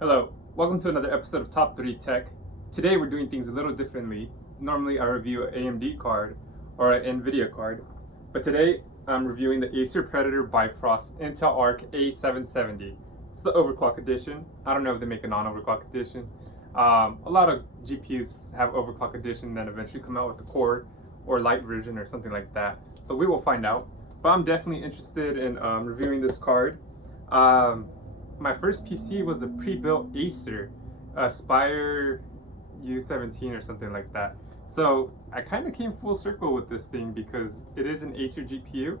Hello, welcome to another episode of Top3Tech. Today we're doing things a little differently. Normally I review an AMD card or an NVIDIA card, but today I'm reviewing the Acer Predator Bifrost Intel Arc A770. It's the overclock edition. I don't know if they make a non-overclock edition. A lot of GPUs have overclock edition and then eventually come out with the core or light version or something like that. So we will find out. But I'm definitely interested in reviewing this card. My first PC was a pre-built Acer Spire U17 or something like that. So I kind of came full circle with this thing because it is an Acer GPU,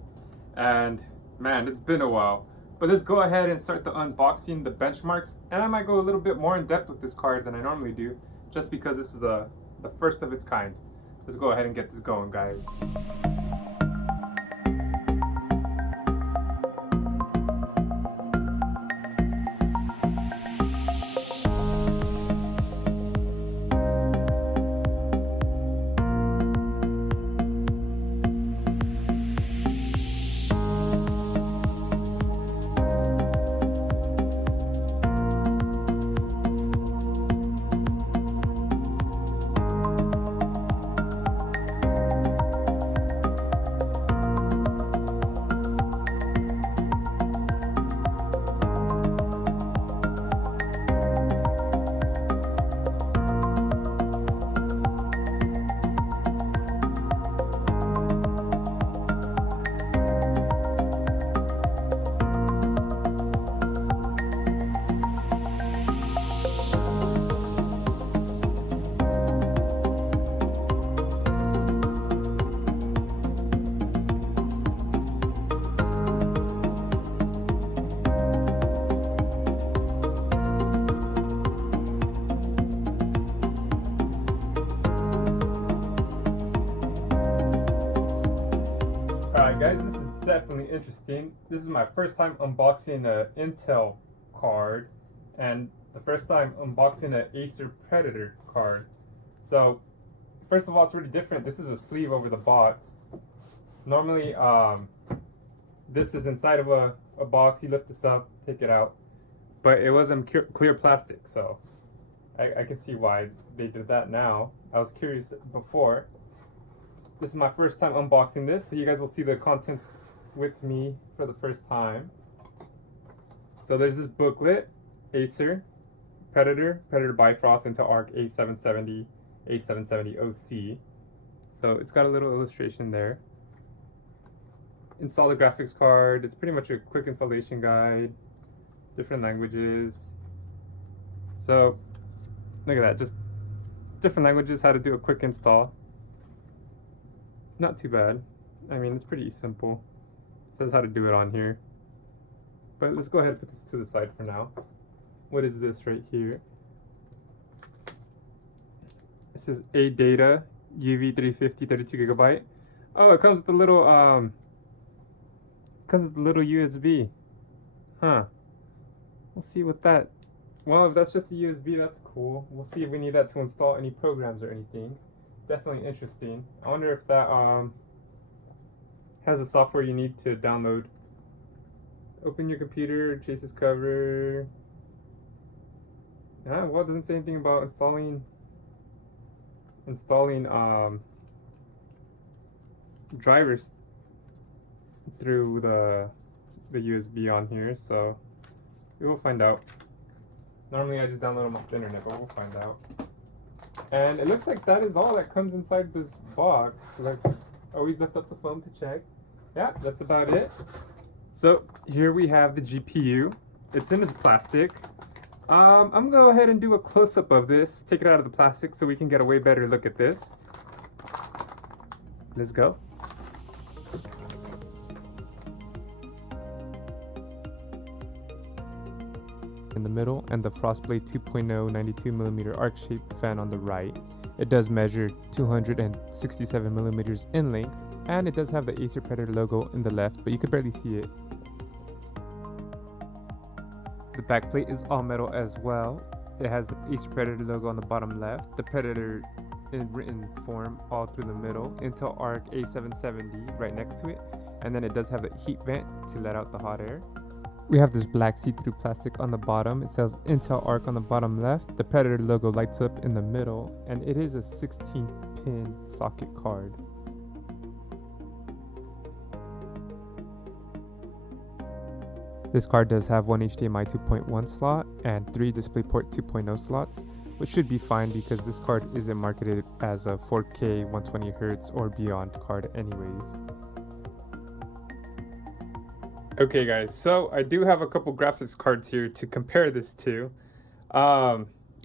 and man, it's been a while. But let's go ahead and start the unboxing, the benchmarks, and I might go a little bit more in depth with this card than I normally do, just because this is the first of its kind. Let's go ahead and get this going, guys. Guys, this is definitely interesting. This is my first time unboxing an Intel card and the first time unboxing an Acer Predator card. So first of all, it's really different. This is a sleeve over the box. Normally this is inside of a box. You lift this up, take it out, but it wasn't clear plastic, so I can see why they did that now. I was curious before. This is my first time unboxing this, so you guys will see the contents with me for the first time. So there's this booklet, Acer Predator Bifrost Intel Arc A770 A770 OC. So it's got a little illustration there. Install the graphics card. It's pretty much a quick installation guide, different languages. So look at that, just different languages, how to do a quick install. Not too bad. I mean, it's pretty simple. It says how to do it on here. But let's go ahead and put this to the side for now. What is this right here? It says A-Data UV350 32GB. Oh, it comes with the little USB. Huh. We'll see what that. Well, if that's just a USB, that's cool. We'll see if we need that to install any programs or anything. Definitely interesting. I wonder if that has the software you need to download. Open your computer, Chase's cover. Well, it doesn't say anything about installing drivers through the USB on here, so we will find out. Normally I just download them off the internet, but we'll find out. And it looks like that is all that comes inside this box. Like, always lift up the phone to check. Yeah, that's about it. So here we have the GPU. It's in this plastic. I'm gonna go ahead and do a close-up of this. Take it out of the plastic so we can get a way better look at this. Let's go. In the middle, and the Frostblade 2.0 92mm arc-shaped fan on the right. It does measure 267mm in length, and it does have the Acer Predator logo in the left, but you could barely see it. The backplate is all metal as well. It has the Acer Predator logo on the bottom left, the Predator in written form all through the middle, Intel Arc A770 right next to it, and then it does have the heat vent to let out the hot air. We have this black see-through plastic on the bottom. It says Intel Arc on the bottom left. The Predator logo lights up in the middle, and it is a 16-pin socket card. This card does have one HDMI 2.1 slot and 3 DisplayPort 2.0 slots, which should be fine because this card isn't marketed as a 4K 120Hz or beyond card anyways. Okay guys, so I do have a couple graphics cards here to compare this to. I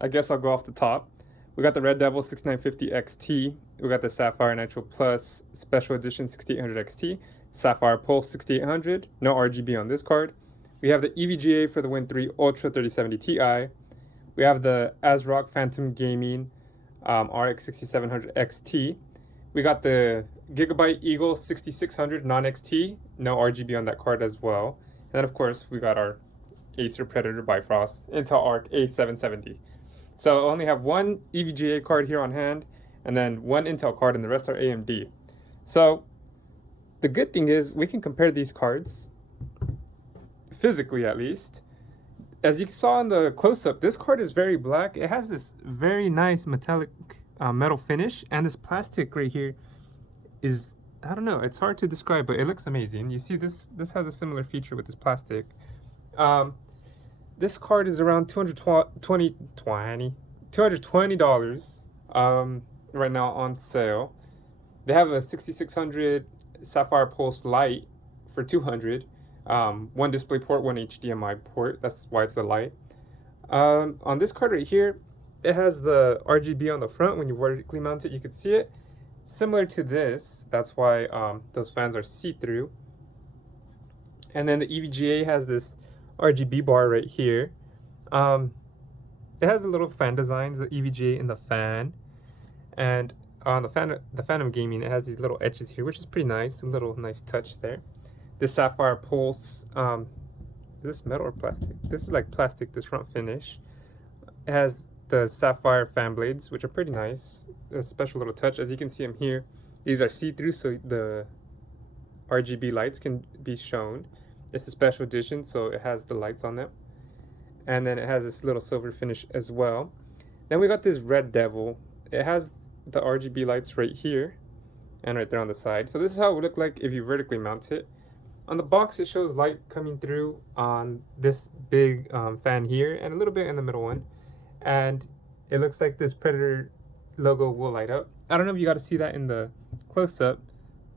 guess I'll go off the top. We got the Red Devil 6950 XT, we got the Sapphire Nitro Plus Special Edition 6800 XT, Sapphire Pulse 6800, no RGB on this card. We have the EVGA for the Win 3 Ultra 3070 Ti. We have the ASRock Phantom Gaming RX 6700 XT. We got the Gigabyte Eagle 6600 non-XT, no RGB on that card as well. And then of course we got our Acer Predator Bifrost Intel Arc A770. So I only have one EVGA card here on hand and then one Intel card, and the rest are AMD. So the good thing is we can compare these cards, physically at least. As you saw in the close-up, this card is very black. It has this very nice metallic metal finish, and this plastic right here is, I don't know, it's hard to describe, but it looks amazing. You see this has a similar feature with this plastic. This card is around $220 right now on sale. They have a 6600 Sapphire Pulse Lite for $200. One display port, one HDMI port, that's why it's the Lite. On this card right here, it has the RGB on the front. When you vertically mount it, you can see it. Similar to this, that's why those fans are see-through. And then the EVGA has this RGB bar right here. It has a little fan designs, the EVGA in the fan. And on the Phantom Gaming, it has these little edges here, which is pretty nice, a little nice touch there. This Sapphire Pulse, is this metal or plastic? This is like plastic, this front finish. It has the Sapphire fan blades, which are pretty nice. A special little touch. As you can see them here, these are see-through, so the RGB lights can be shown. It's a special edition, so it has the lights on them. And then it has this little silver finish as well. Then we got this Red Devil. It has the RGB lights right here and right there on the side. So this is how it would look like if you vertically mount it. On the box, it shows light coming through on this big fan here and a little bit in the middle one. And it looks like this Predator logo will light up. I don't know if you got to see that in the close-up,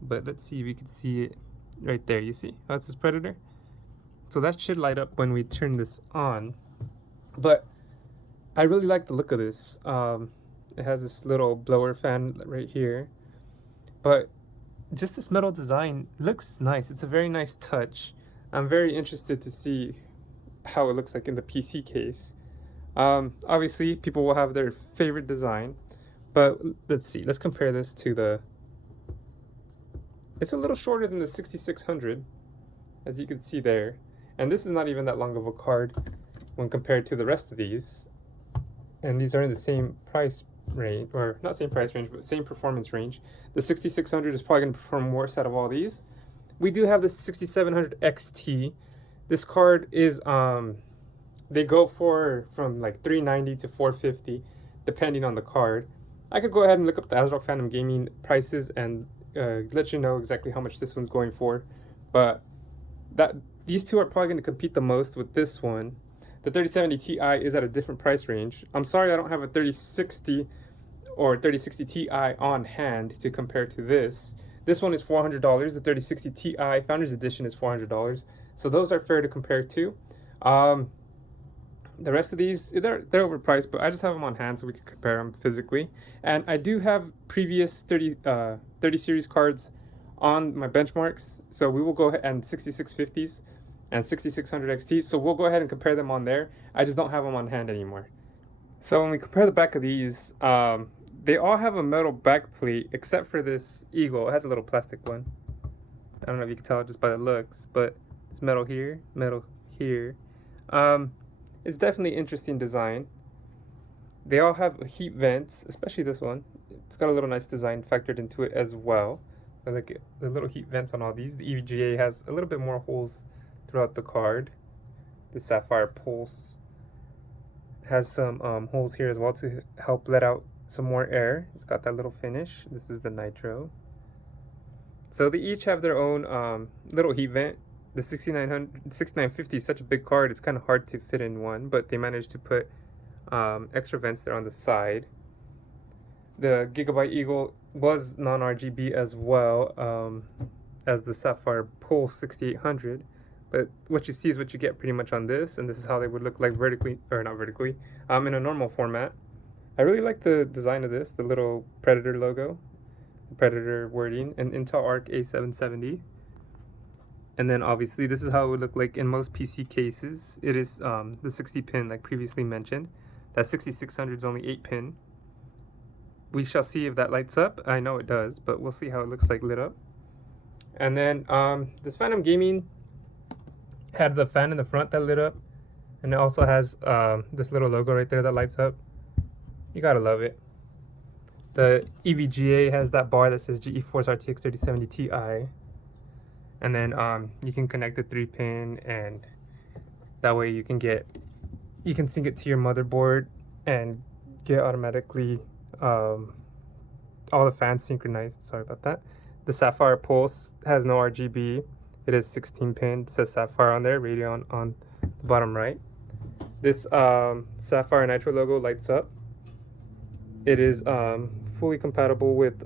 but let's see if you can see it right there. You see? That's this Predator. So that should light up when we turn this on. But I really like the look of this. It has this little blower fan right here. But just this metal design looks nice. It's a very nice touch. I'm very interested to see how it looks like in the PC case. Obviously, people will have their favorite design. But let's see. Let's compare this to the... It's a little shorter than the 6600, as you can see there. And this is not even that long of a card when compared to the rest of these. And these are in the same price range, or not same price range, but same performance range. The 6600 is probably going to perform worse out of all these. We do have the 6700 XT. This card is, they go from like $390 to $450, depending on the card. I could go ahead and look up the ASRock Phantom Gaming prices and let you know exactly how much this one's going for. But these two are probably going to compete the most with this one. The 3070 Ti is at a different price range. I'm sorry I don't have a 3060 or 3060 Ti on hand to compare to this. This one is $400. The 3060 Ti Founders Edition is $400. So those are fair to compare to. The rest of these, they're overpriced, but I just have them on hand so we can compare them physically. And I do have previous 30 series cards on my benchmarks. So we will go ahead, and 6650s and 6600 XTs. So we'll go ahead and compare them on there. I just don't have them on hand anymore. So when we compare the back of these, they all have a metal back plate except for this Eagle. It has a little plastic one. I don't know if you can tell just by the looks, but it's metal here, metal here. It's definitely interesting design. They all have heat vents, especially this one. It's got a little nice design factored into it as well. I like the little heat vents on all these. The EVGA has a little bit more holes throughout the card The sapphire pulse has some holes here as well to help let out some more air. It's got that little finish. This is the nitro. So they each have their own little heat vent. The 6950 is such a big card, it's kind of hard to fit in one, but they managed to put extra vents there on the side. The Gigabyte Eagle was non-RGB as well as the Sapphire Pulse 6800, but what you see is what you get pretty much on this, and this is how they would look like vertically, or not vertically, in a normal format. I really like the design of this, the little Predator logo, the Predator wording, and Intel Arc A770. And then obviously this is how it would look like in most PC cases. It is the 60 pin like previously mentioned. That 6600 is only 8 pin. We shall see if that lights up. I know it does, but we'll see how it looks like lit up. And then this Phantom Gaming had the fan in the front that lit up, and it also has this little logo right there that lights up. You gotta love it. The EVGA has that bar that says GeForce RTX 3070 Ti, and then you can connect the 3-pin, and that way you can sync it to your motherboard and get automatically all the fans synchronized. Sorry about that. The Sapphire Pulse has no RGB. It is 16 pin. It says Sapphire on there, Radeon on the bottom right. This Sapphire Nitro logo lights up. It is fully compatible with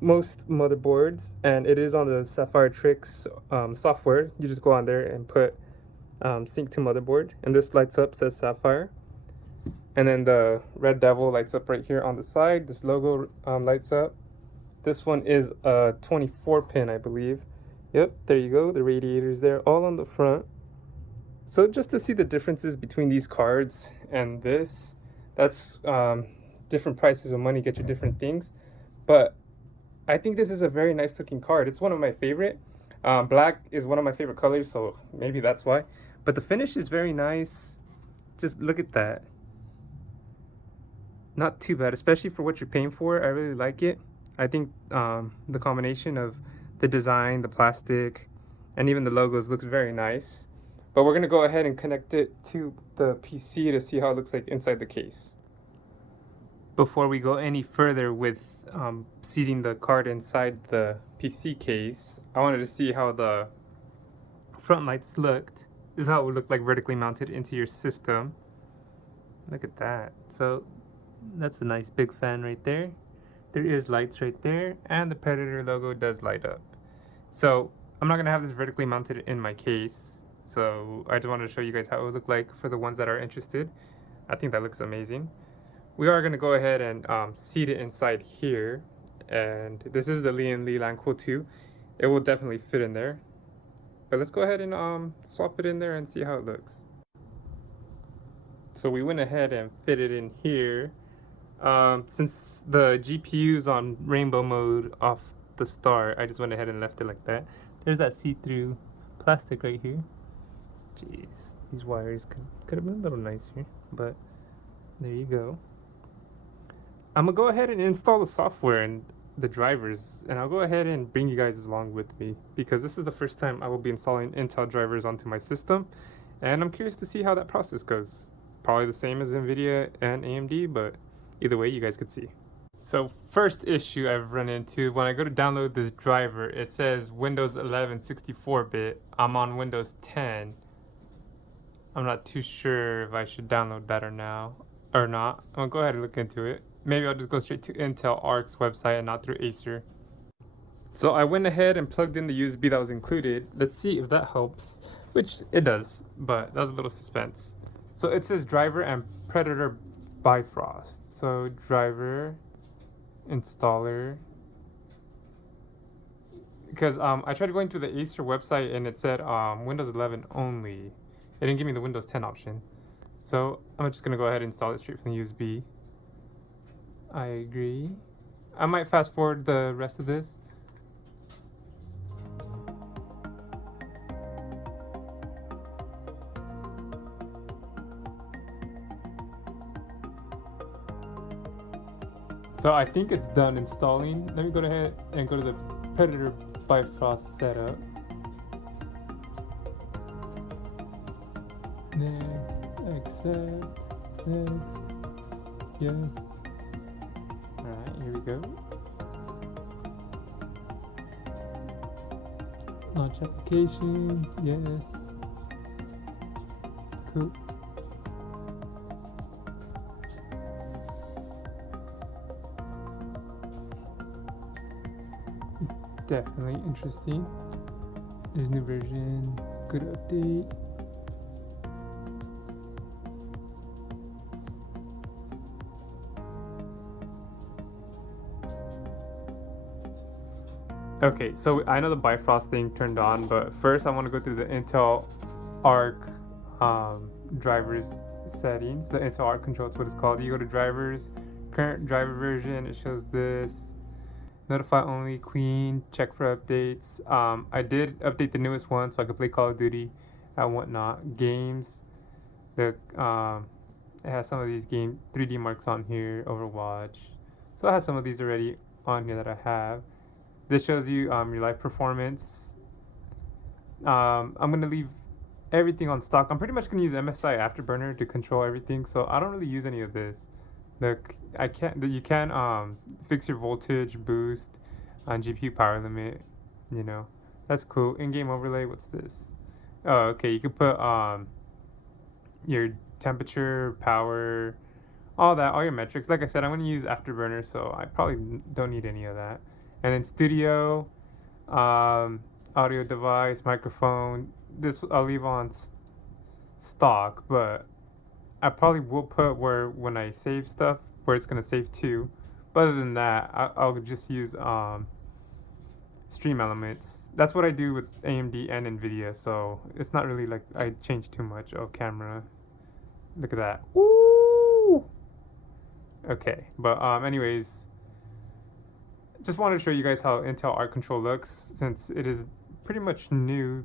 most motherboards, and it is on the Sapphire Tricks software. You just go on there and put sync to motherboard, and this lights up, says Sapphire. And then the Red Devil lights up right here on the side. This logo lights up. This one is a 24 pin, I believe. Yep, there you go. The radiators there, all on the front. So just to see the differences between these cards and this, that's different prices of money get you different things. But I think this is a very nice looking card. It's one of my favorite. Black is one of my favorite colors, so maybe that's why. But the finish is very nice. Just look at that. Not too bad, especially for what you're paying for. I really like it. I think the combination of the design, the plastic, and even the logos looks very nice. But we're going to go ahead and connect it to the PC to see how it looks like inside the case. Before we go any further with seating the card inside the PC case, I wanted to see how the front lights looked. This is how it would look like vertically mounted into your system. Look at that. So that's a nice big fan right there. There is lights right there, and the Predator logo does light up. So I'm not gonna have this vertically mounted in my case, so I just wanted to show you guys how it would look like for the ones that are interested. I think that looks amazing. We are gonna go ahead and seat it inside here, and this is the Lian Li Lanquo 2. It will definitely fit in there, but let's go ahead and swap it in there and see how it looks. So we went ahead and fit it in here. Since the GPU is on rainbow mode off the start, I just went ahead and left it like that. There's that see-through plastic right here. Jeez, these wires could have been a little nicer, but there you go. I'm gonna go ahead and install the software and the drivers, and I'll go ahead and bring you guys along with me, because this is the first time I will be installing Intel drivers onto my system, and I'm curious to see how that process goes. Probably the same as NVIDIA and AMD, but either way, you guys could see. So first issue I've run into, when I go to download this driver, it says Windows 11 64-bit. I'm on Windows 10. I'm not too sure if I should download that or not. I'm gonna go ahead and look into it. Maybe I'll just go straight to Intel Arc's website and not through Acer. So I went ahead and plugged in the USB that was included. Let's see if that helps, which it does, but that was a little suspense. So it says driver and Predator Bifrost. So driver, installer, because I tried going to the Acer website and it said Windows 11 only. It didn't give me the Windows 10 option. So I'm just gonna go ahead and install it straight from the USB. I agree. I might fast forward the rest of this. So I think it's done installing. Let me go ahead and go to the Predator Bifrost setup. Next, accept, next, yes. Alright, here we go. Launch application, yes. Cool. Definitely interesting. There's new version, good update. Okay, so I know the Bifrost thing turned on, but first I want to go through the Intel Arc drivers settings. The Intel Arc control is what it's called. You go to drivers, current driver version, it shows this. Notify only, clean, check for updates. I did update the newest one so I could play Call of Duty and whatnot. Games, it has some of these game 3D marks on here, Overwatch. So I have some of these already on here that I have. This shows you your live performance. I'm gonna leave everything on stock. I'm pretty much gonna use MSI Afterburner to control everything, so I don't really use any of this. You can fix your voltage, boost, on GPU power limit. You know, that's cool. In-game overlay. What's this? Oh, okay. You can put your temperature, power, all your metrics. Like I said, I'm gonna use Afterburner, so I probably don't need any of that. And then studio, audio device, microphone. This I'll leave on stock, but I probably will put when I save stuff where it's gonna save to. But other than that, I'll just use stream elements. That's what I do with AMD and NVIDIA, so it's not really like I change too much. Oh, camera, look at that. Ooh. Okay, but anyways. Just wanted to show you guys how Intel Arc Control looks, since it is pretty much new.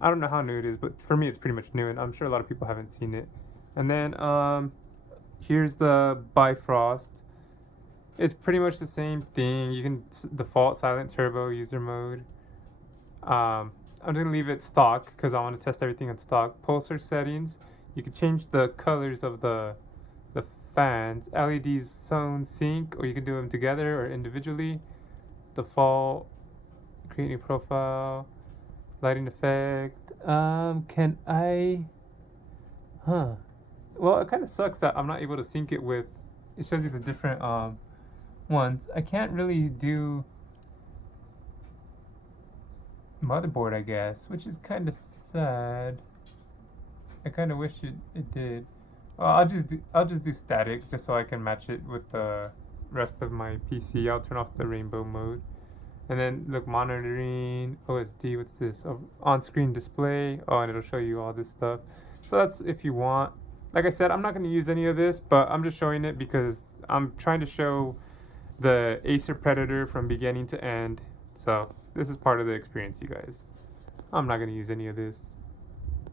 I don't know how new it is, but for me it's pretty much new, and I'm sure a lot of people haven't seen it. And then here's the Bifrost. It's pretty much the same thing. You can default silent turbo user mode. I'm gonna leave it stock because I want to test everything in stock. Pulsar settings. You can change the colors of the fans. LEDs zone sync, or you can do them together or individually. Default, create new profile, lighting effect. Can I? Well, it kind of sucks that I'm not able to sync it with. It shows you the different ones. I can't really do motherboard, I guess, which is kind of sad. I kind of wish it did. Well, I'll just do static just so I can match it with the rest of my PC. I'll turn off the rainbow mode. And then look, monitoring, OSD, what's this? On-screen display. Oh, and it'll show you all this stuff. So that's if you want. Like I said, I'm not going to use any of this, but I'm just showing it because I'm trying to show the Acer Predator from beginning to end. So this is part of the experience, you guys. I'm not going to use any of this.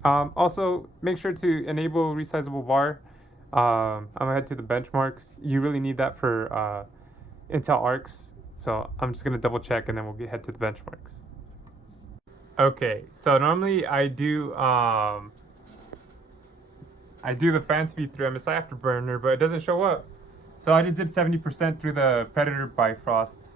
Also, make sure to enable resizable bar. I'm gonna head to the benchmarks. You really need that for Intel Arcs. So I'm just gonna double check and then we'll head to the benchmarks. Okay, so normally I do the fan speed through MSI Afterburner, but it doesn't show up. So I just did 70% through the Predator Bifrost.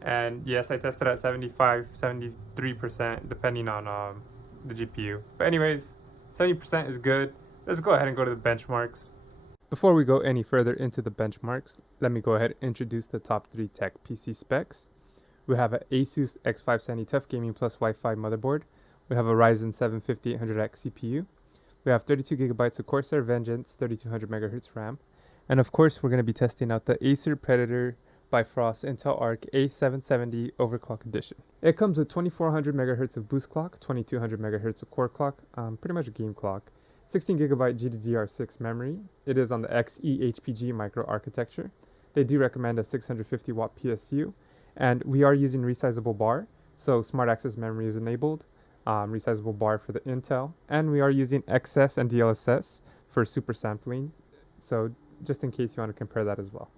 And yes, I tested at 75, 73%, depending on the GPU. But anyways, 70% is good. Let's go ahead and go to the benchmarks. Before we go any further into the benchmarks, let me go ahead and introduce the Top3Tech PC specs. We have an Asus X570 Tough Gaming Plus Wi-Fi motherboard. We have a Ryzen 7 5800X CPU. We have 32GB of Corsair Vengeance 3200 MHz RAM. And of course, we're going to be testing out the Acer Predator Bifrost Intel Arc A770 Overclock Edition. It comes with 2400 MHz of boost clock, 2200 MHz of core clock, pretty much a game clock, 16GB GDDR6 memory. It is on the XeHPG micro architecture. They do recommend a 650 watt PSU, and we are using resizable bar, so smart access memory is enabled, resizable bar for the Intel, and we are using XS and DLSS for super sampling, so just in case you want to compare that as well.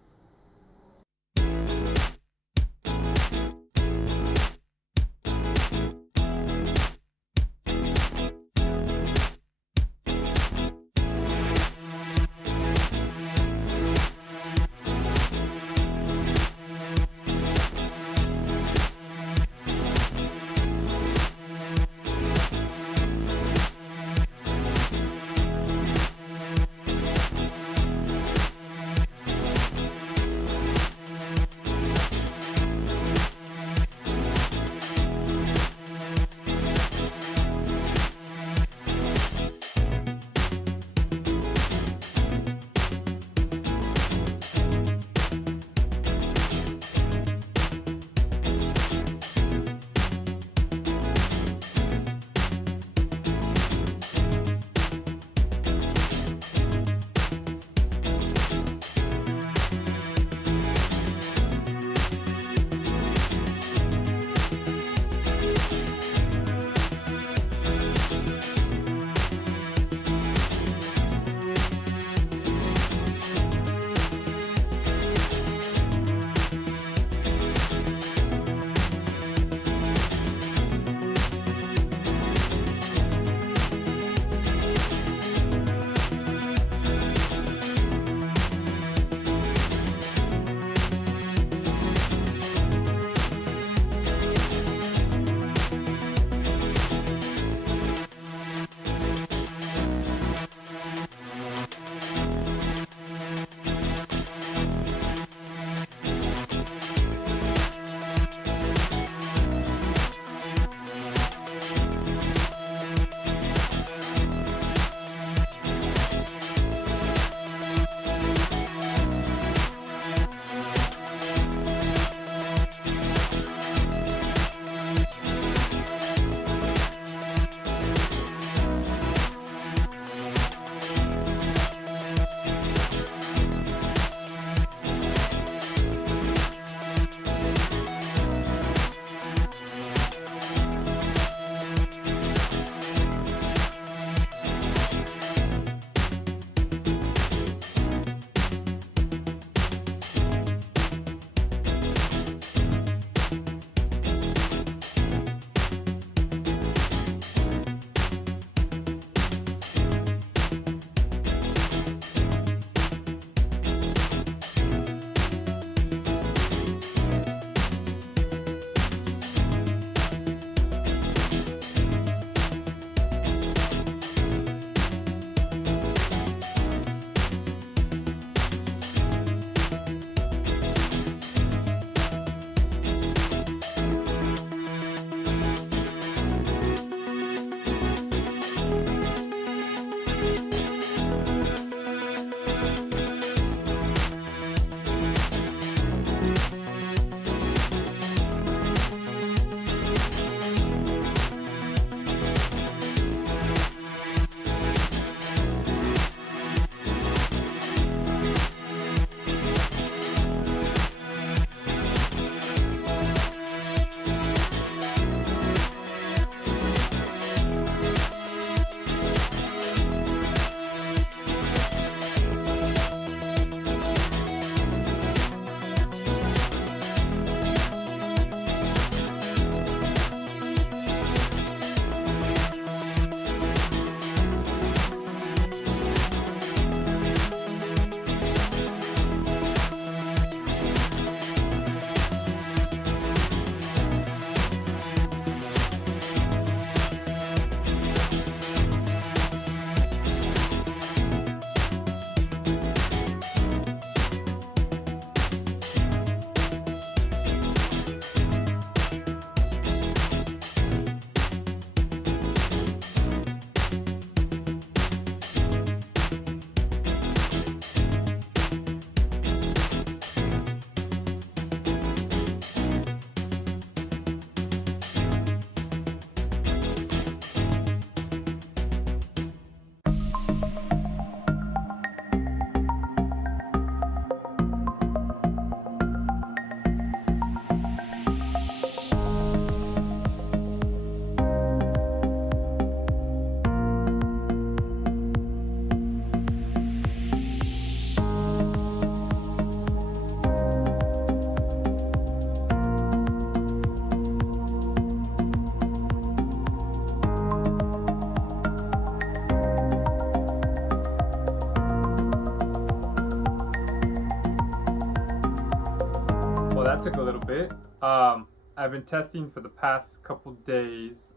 that took a little bit. I've been testing for the past couple days,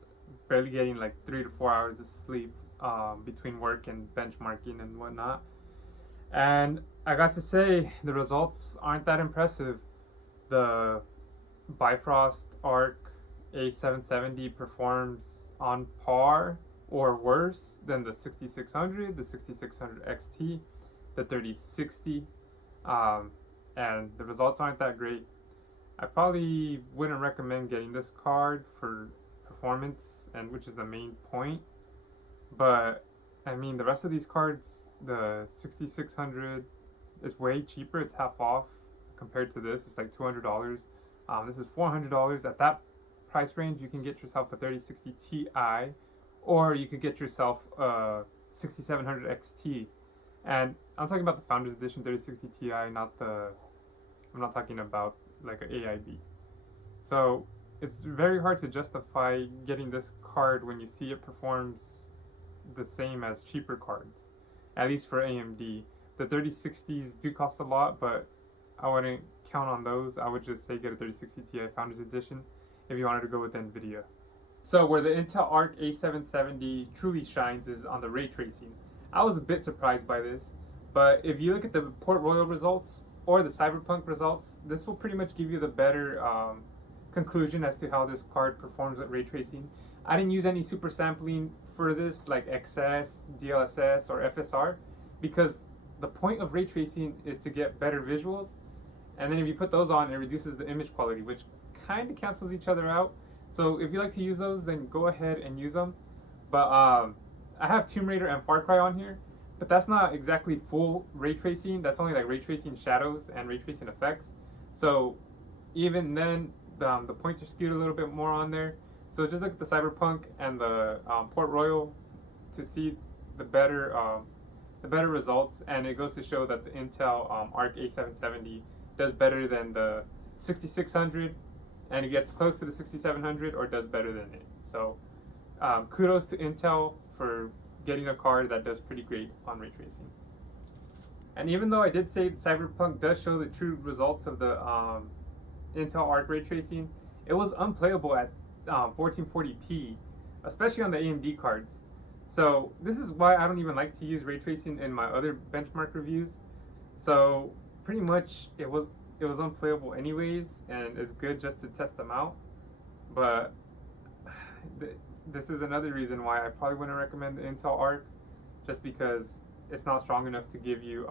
barely getting like 3 to 4 hours of sleep between work and benchmarking and whatnot. And I got to say, the results aren't that impressive. The Bifrost Arc A770 performs on par or worse than the 6600, the 6600 XT, the 3060, and the results aren't that great. I probably wouldn't recommend getting this card for performance, and which is the main point. But I mean, the rest of these cards, the 6600 is way cheaper. It's half off compared to this. It's like $200. This is $400. At that price range, you can get yourself a 3060 Ti, or you could get yourself a 6700 XT. And I'm talking about the Founders Edition 3060 Ti, I'm not talking about like an AIB. So it's very hard to justify getting this card when you see it performs the same as cheaper cards, at least for AMD. The 3060s do cost a lot, but I wouldn't count on those. I would just say get a 3060 Ti Founders Edition if you wanted to go with NVIDIA. So where the Intel Arc A770 truly shines is on the ray tracing. I was a bit surprised by this, but if you look at the Port Royal results or the Cyberpunk results, this will pretty much give you the better conclusion as to how this card performs with ray tracing. I didn't use any super sampling for this, like XS, DLSS, or FSR, because the point of ray tracing is to get better visuals, and then if you put those on, it reduces the image quality, which kind of cancels each other out. So if you like to use those, then go ahead and use them. But I have Tomb Raider and Far Cry on here, but that's not exactly full ray tracing. That's only like ray tracing shadows and ray tracing effects. So even then, the points are skewed a little bit more on there. So just look at the Cyberpunk and the Port Royal to see the better results, and it goes to show that the Intel Arc A770 does better than the 6600, and it gets close to the 6700 or does better than it. So kudos to Intel for getting a card that does pretty great on ray tracing. And even though I did say that Cyberpunk does show the true results of the Intel Arc ray tracing, it was unplayable at 1440p, especially on the AMD cards. So this is why I don't even like to use ray tracing in my other benchmark reviews. So pretty much it was unplayable anyways, and it's good just to test them out. But this is another reason why I probably wouldn't recommend the Intel Arc, just because it's not strong enough to give you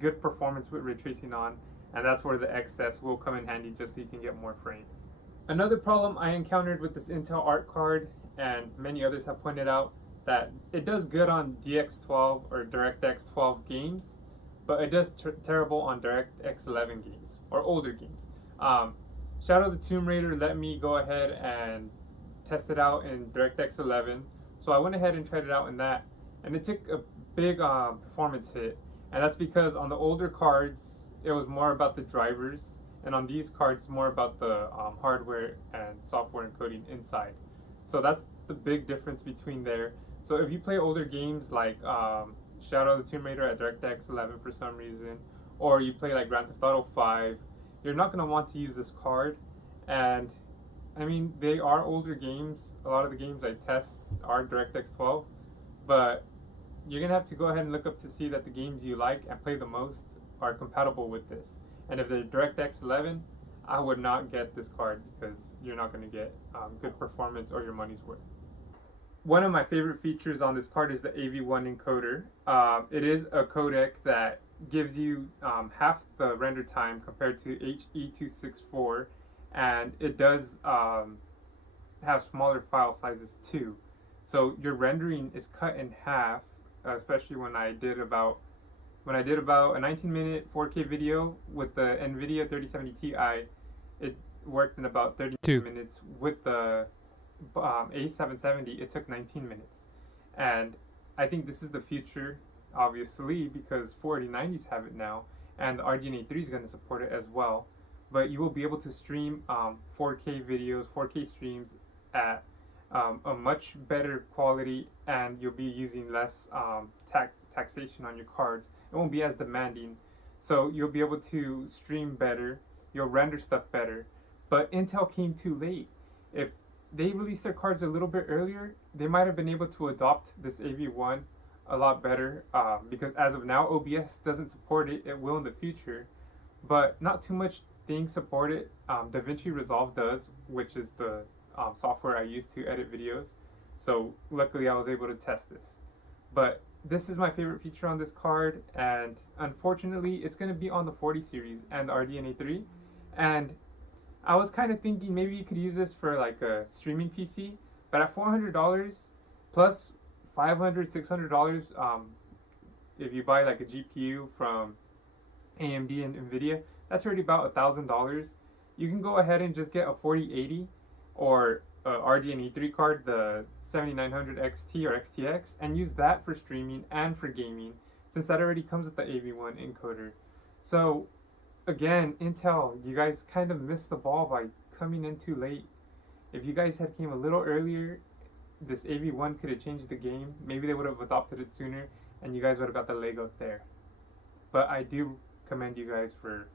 good performance with ray tracing on, and that's where the XS will come in handy, just so you can get more frames. Another problem I encountered with this Intel Arc card, and many others have pointed out, that it does good on DX12 or DirectX 12 games, but it does terrible on DirectX 11 games or older games. Shadow the Tomb Raider let me go ahead and test it out in DirectX 11, so I went ahead and tried it out in that, and it took a big performance hit, and that's because on the older cards it was more about the drivers, and on these cards more about the hardware and software encoding inside. So that's the big difference between there. So if you play older games like Shadow the Tomb Raider at DirectX 11 for some reason, or you play like Grand Theft Auto 5, you're not going to want to use this card. And I mean, they are older games. A lot of the games I test are DirectX 12, but you're going to have to go ahead and look up to see that the games you like and play the most are compatible with this. And if they're DirectX 11, I would not get this card, because you're not going to get good performance or your money's worth. One of my favorite features on this card is the AV1 Encoder. It is a codec that gives you half the render time compared to HE264, and it does have smaller file sizes too. So your rendering is cut in half, especially when I did about a 19-minute 4K video with the NVIDIA 3070 Ti. It worked in about 32 minutes. With the A770, it took 19 minutes. And I think this is the future, obviously, because 4090s have it now, and the RDNA 3 is going to support it as well. But you will be able to stream 4K videos, 4K streams at a much better quality, and you'll be using less taxation on your cards. It won't be as demanding, so you'll be able to stream better. you'll render stuff better. But Intel came too late. If they released their cards a little bit earlier, they might have been able to adopt this AV1 a lot better, because as of now, OBS doesn't support it. It will in the future, but not too much things support it. DaVinci Resolve does, which is the software I use to edit videos. So luckily I was able to test this. But this is my favorite feature on this card, and unfortunately it's going to be on the 40 series and the RDNA 3. And I was kind of thinking maybe you could use this for like a streaming PC, but at $400 plus $500, $600, if you buy like a GPU from AMD and NVIDIA, that's already about $1,000. You can go ahead and just get a 4080 or a RDNA 3 card, the 7900 XT or XTX, and use that for streaming and for gaming, since that already comes with the AV1 encoder. So again, Intel, you guys kind of missed the ball by coming in too late. If you guys had came a little earlier, this AV1 could have changed the game. Maybe they would have adopted it sooner, and you guys would have got the leg up there. But I do commend you guys for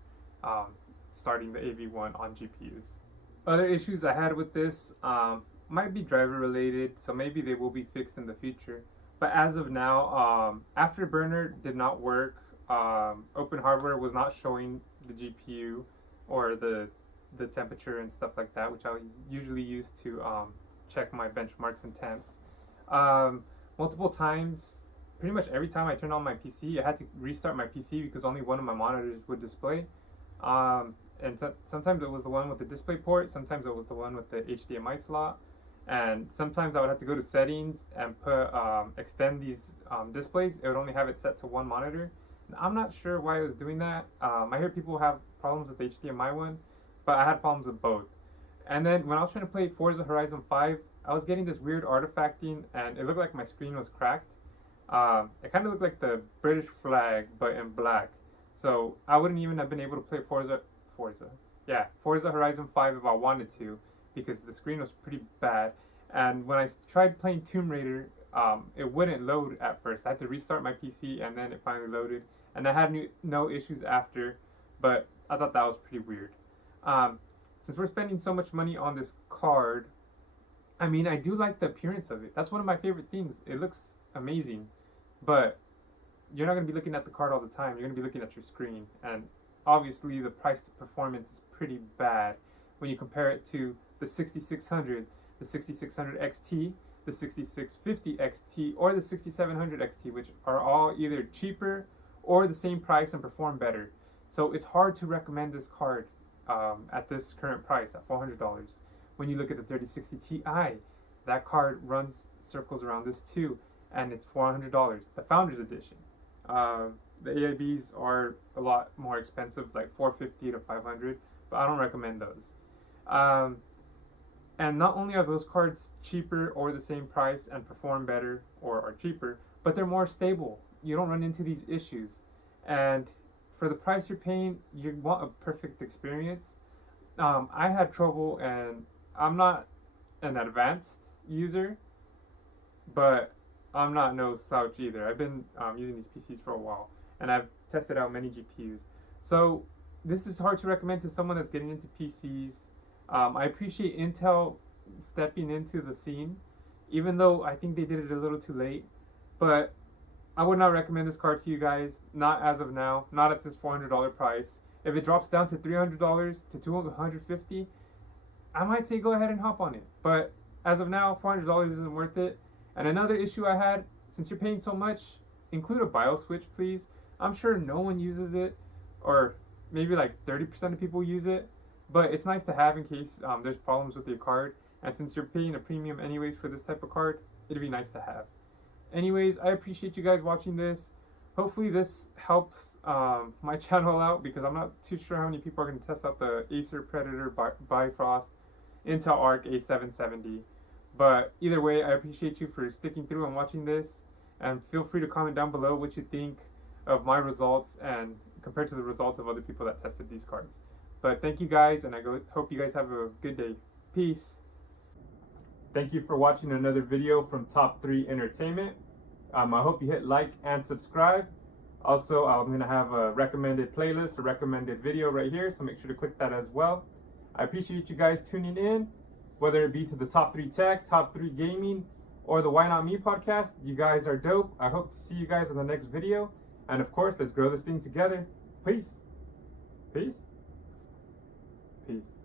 starting the AV1 on GPUs. Other issues I had with this might be driver related, so maybe they will be fixed in the future. But as of now, Afterburner did not work. Open hardware was not showing the GPU or the temperature and stuff like that, which I would usually use to check my benchmarks and temps. Multiple times, pretty much every time I turned on my PC, I had to restart my PC because only one of my monitors would display. And sometimes it was the one with the display port, sometimes it was the one with the HDMI slot, and sometimes I would have to go to settings and put extend these displays. It would only have it set to one monitor. And I'm not sure why it was doing that. I hear people have problems with the HDMI one, but I had problems with both. And then when I was trying to play Forza Horizon 5, I was getting this weird artifacting, and it looked like my screen was cracked. It kind of looked like the British flag, but in black. So I wouldn't even have been able to play Forza Horizon 5 if I wanted to, because the screen was pretty bad. And when I tried playing Tomb Raider, it wouldn't load at first. I had to restart my PC, and then it finally loaded. And I had no issues after, but I thought that was pretty weird. Since we're spending so much money on this card, I mean, I do like the appearance of it. That's one of my favorite things. It looks amazing, but you're not going to be looking at the card all the time. You're going to be looking at your screen, and obviously the price to performance is pretty bad when you compare it to the 6600, the 6600 XT, the 6650 XT, or the 6700 XT, which are all either cheaper or the same price and perform better. So it's hard to recommend this card at this current price at $400. When you look at the 3060 Ti, that card runs circles around this too, and it's $400, the Founders Edition. The AIBs are a lot more expensive, like $450 to $500, but I don't recommend those. And not only are those cards cheaper or the same price and perform better or are cheaper, but they're more stable. You don't run into these issues. And for the price you're paying, you want a perfect experience. I had trouble, and I'm not an advanced user, but I'm not no slouch either. I've been using these PCs for a while, and I've tested out many GPUs. So this is hard to recommend to someone that's getting into PCs. I appreciate Intel stepping into the scene, even though I think they did it a little too late. But I would not recommend this card to you guys, not as of now, not at this $400 price. If it drops down to $300 to $250, I might say go ahead and hop on it. But as of now, $400 isn't worth it. And another issue I had, since you're paying so much, include a BIOS switch, please. I'm sure no one uses it, or maybe like 30% of people use it, but it's nice to have in case there's problems with your card. And since you're paying a premium anyways for this type of card, it'd be nice to have. Anyways, I appreciate you guys watching this. Hopefully this helps my channel out, because I'm not too sure how many people are going to test out the Acer Predator Bifrost Intel Arc A770. But either way, I appreciate you for sticking through and watching this, and feel free to comment down below what you think of my results and compared to the results of other people that tested these cards. But thank you guys, and I hope you guys have a good day. Peace. Thank you for watching another video from Top 3 Entertainment. I hope you hit like and subscribe. Also, I'm going to have a recommended playlist, a recommended video right here, so make sure to click that as well. I appreciate you guys tuning in, whether it be to the Top 3 Tech, Top 3 Gaming, or the Why Not Me podcast. You guys are dope. I hope to see you guys in the next video. And of course, let's grow this thing together. Peace. Peace. Peace.